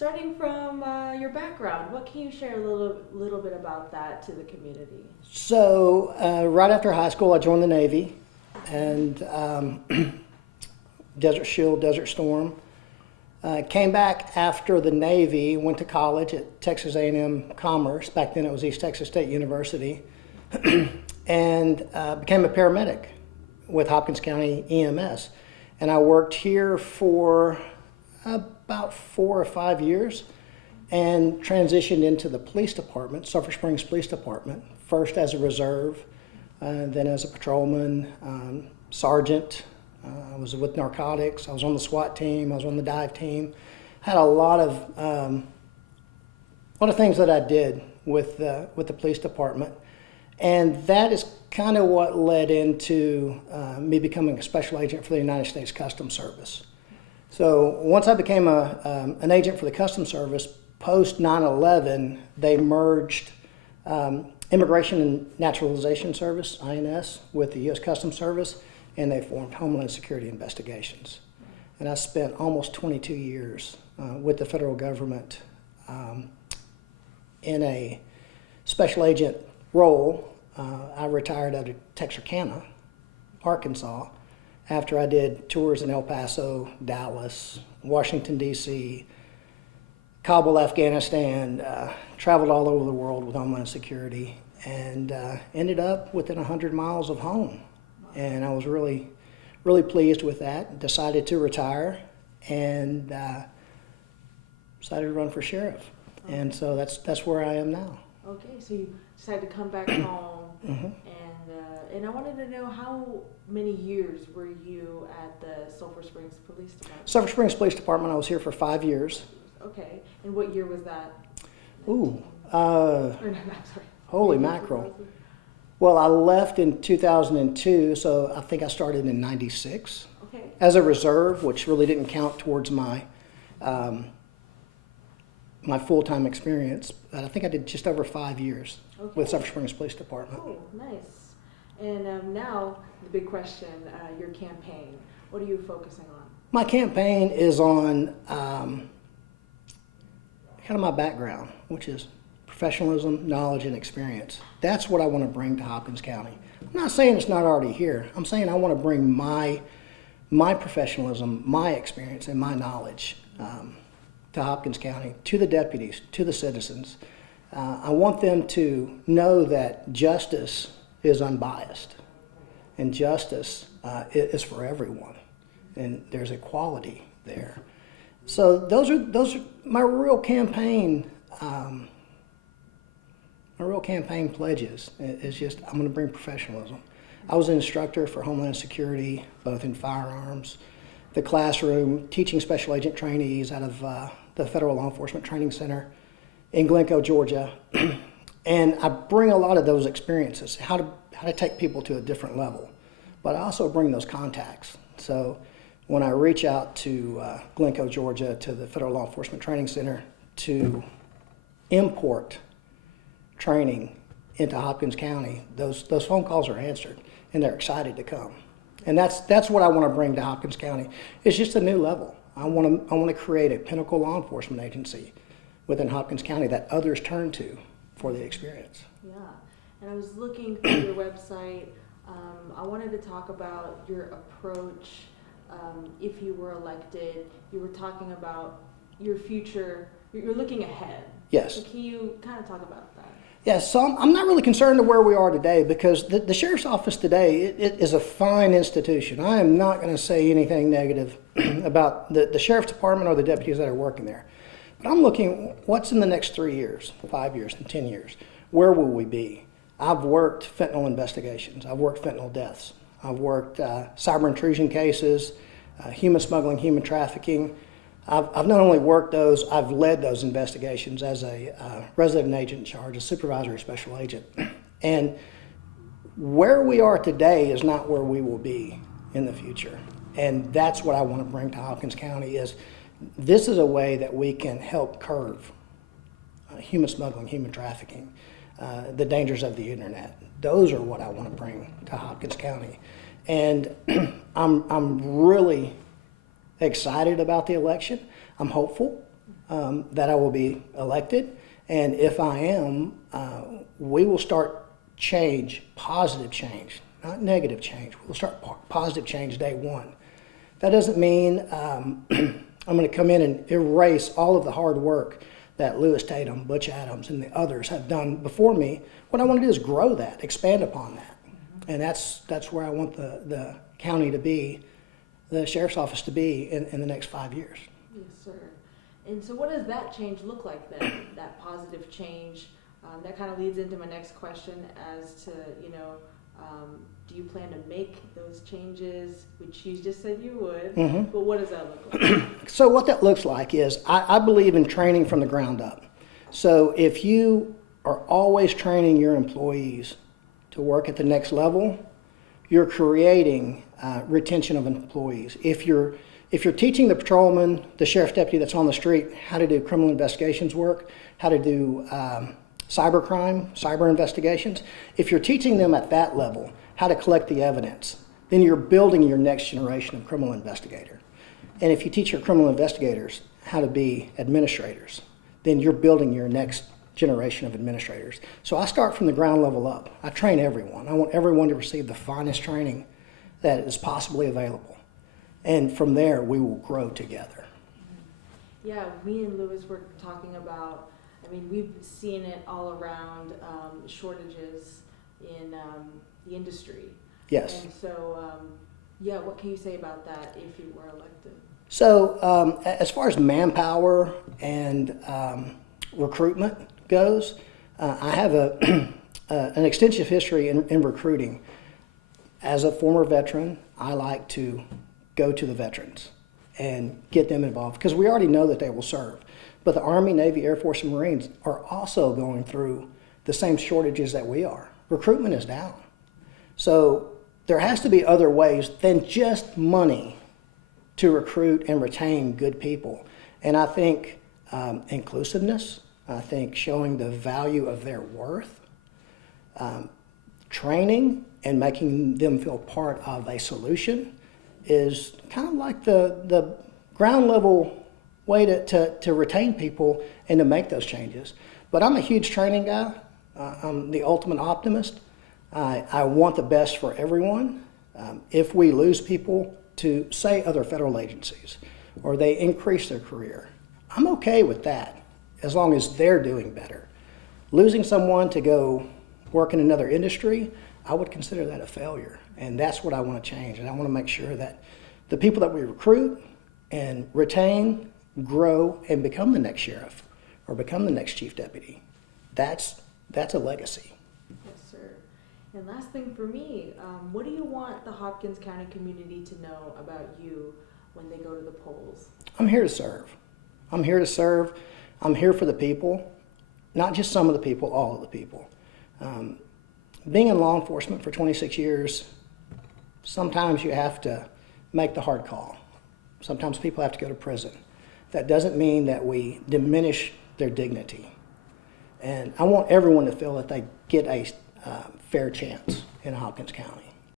Starting from your background, what can you share a little bit about that to the community? So right after high school, I joined the Navy, and Desert Shield, Desert Storm. Came back after the Navy, went to college at Texas A&M Commerce. Back then it was East Texas State University, and became a paramedic with Hopkins County EMS. And I worked here for about 4 or 5 years and transitioned into the police department, Sulphur Springs Police Department, first as a reserve, then as a patrolman, sergeant. I was with narcotics, I was on the SWAT team, I was on the dive team. Had a lot of things that I did with the police department. And that is kind of what led into me becoming a special agent for the United States Customs Service. So once I became an agent for the Customs Service, post 9/11, they merged Immigration and Naturalization Service, INS, with the U.S. Customs Service, and they formed Homeland Security Investigations. And I spent almost 22 years with the federal government in a special agent role. I retired out of Texarkana, Arkansas, after I did tours in El Paso, Dallas, Washington, D.C., Kabul, Afghanistan, traveled all over the world with Homeland Security, and ended up within 100 miles of home. And I was really, really pleased with that. Decided to retire and decided to run for sheriff. Okay. And so that's where I am now. Okay, so you decided to come back home, Mm-hmm. and I wanted to know, how many years were you at the Sulphur Springs Police Department? Sulphur Springs Police Department, I was here for 5 years. Okay, and what year was that? Ooh, or no, sorry. Holy mackerel. Well, I left in 2002, so I think I started in 96. Okay. As a reserve, which really didn't count towards my my full-time experience. But I think I did just over 5 years with Sulphur Springs Police Department. Cool, nice. And now, the big question, your campaign. What are you focusing on? My campaign is on kind of my background, which is professionalism, knowledge, and experience. That's what I want to bring to Hopkins County. I'm not saying it's not already here. I'm saying I want to bring my professionalism, my experience, and my knowledge to Hopkins County, to the deputies, to the citizens. I want them to know that justice is unbiased, and justice is for everyone, and there's equality there. So those are my real campaign. My real campaign pledges is just, I'm going to bring professionalism. I was an instructor for Homeland Security, both in firearms, the classroom, teaching special agent trainees out of the Federal Law Enforcement Training Center in Glencoe, Georgia. And I bring a lot of those experiences, how to take people to a different level. But I also bring those contacts. So when I reach out to Glencoe, Georgia, to the Federal Law Enforcement Training Center to import training into Hopkins County, those phone calls are answered, and they're excited to come. And that's what I want to bring to Hopkins County. It's just a new level. I want to create a pinnacle law enforcement agency within Hopkins County that others turn to for the experience. Yeah, and I was looking through your website. I wanted to talk about your approach. If you were elected, you were talking about your future. You're looking ahead. Yes. So can you kind of talk about that? Yes, so I'm not really concerned to where we are today, because the Sheriff's Office today, it is a fine institution. I am not going to say anything negative about the Sheriff's Department or the deputies that are working there. But I'm looking, what's in the next 3 years, 5 years, and 10 years? Where will we be? I've worked fentanyl investigations. I've worked fentanyl deaths. I've worked cyber intrusion cases, human smuggling, human trafficking. I've not only worked those, I've led those investigations as a resident agent in charge, a supervisory special agent. And where we are today is not where we will be in the future. And that's what I want to bring to Hopkins County is, this is a way that we can help curb human smuggling, human trafficking, the dangers of the internet. Those are what I want to bring to Hopkins County. And I'm really excited about the election. I'm hopeful. that I will be elected. And if I am, we will start change, positive change, not negative change. We'll start positive change day one. That doesn't mean I'm going to come in and erase all of the hard work that Lewis Tatum, Butch Adams, and the others have done before me. What I want to do is grow that, expand upon that. And that's where I want the county to be, the sheriff's office to be in the next 5 years. Yes, sir. And so what does that change look like then, that positive change? That kind of leads into my next question as to, do you plan to make those changes, which you just said you would, but what does that look like? So what that looks like is I believe in training from the ground up. So if you are always training your employees to work at the next level, you're creating retention of employees. If you're teaching the patrolman, the sheriff's deputy that's on the street, how to do criminal investigations work, how to do cyber investigations, if you're teaching them at that level how to collect the evidence, then you're building your next generation of criminal investigator. And if you teach your criminal investigators how to be administrators, then you're building your next generation of administrators. So I start from the ground level up. I train everyone. I want everyone to receive the finest training that is possibly available. And from there, we will grow together. Yeah, me and Lewis were talking about, we've seen it all around, shortages in the industry. Yes. And so, what can you say about that if you were elected? So as far as manpower and recruitment goes, I have an extensive history in recruiting. As a former veteran, I like to go to the veterans and get them involved because we already know that they will serve. But the Army, Navy, Air Force, and Marines are also going through the same shortages that we are. Recruitment is down. So there has to be other ways than just money to recruit and retain good people. And I think inclusiveness, I think showing the value of their worth, training and making them feel part of a solution is kind of like the ground level way to retain people and to make those changes. But I'm a huge training guy. I'm the ultimate optimist. I want the best for everyone. If we lose people to, say, other federal agencies, or they increase their career, I'm okay with that as long as they're doing better. Losing someone to go work in another industry, I would consider that a failure. And that's what I want to change. And I want to make sure that the people that we recruit and retain grow and become the next sheriff or become the next chief deputy. That's a legacy. Yes, sir. And last thing for me, what do you want the Hopkins County community to know about you when they go to the polls? I'm here to serve. I'm here to serve. I'm here for the people, not just some of the people, all of the people. Being in law enforcement for 26 years, sometimes you have to make the hard call. Sometimes people have to go to prison. That doesn't mean that we diminish their dignity. And I want everyone to feel that they get a fair chance in Hopkins County.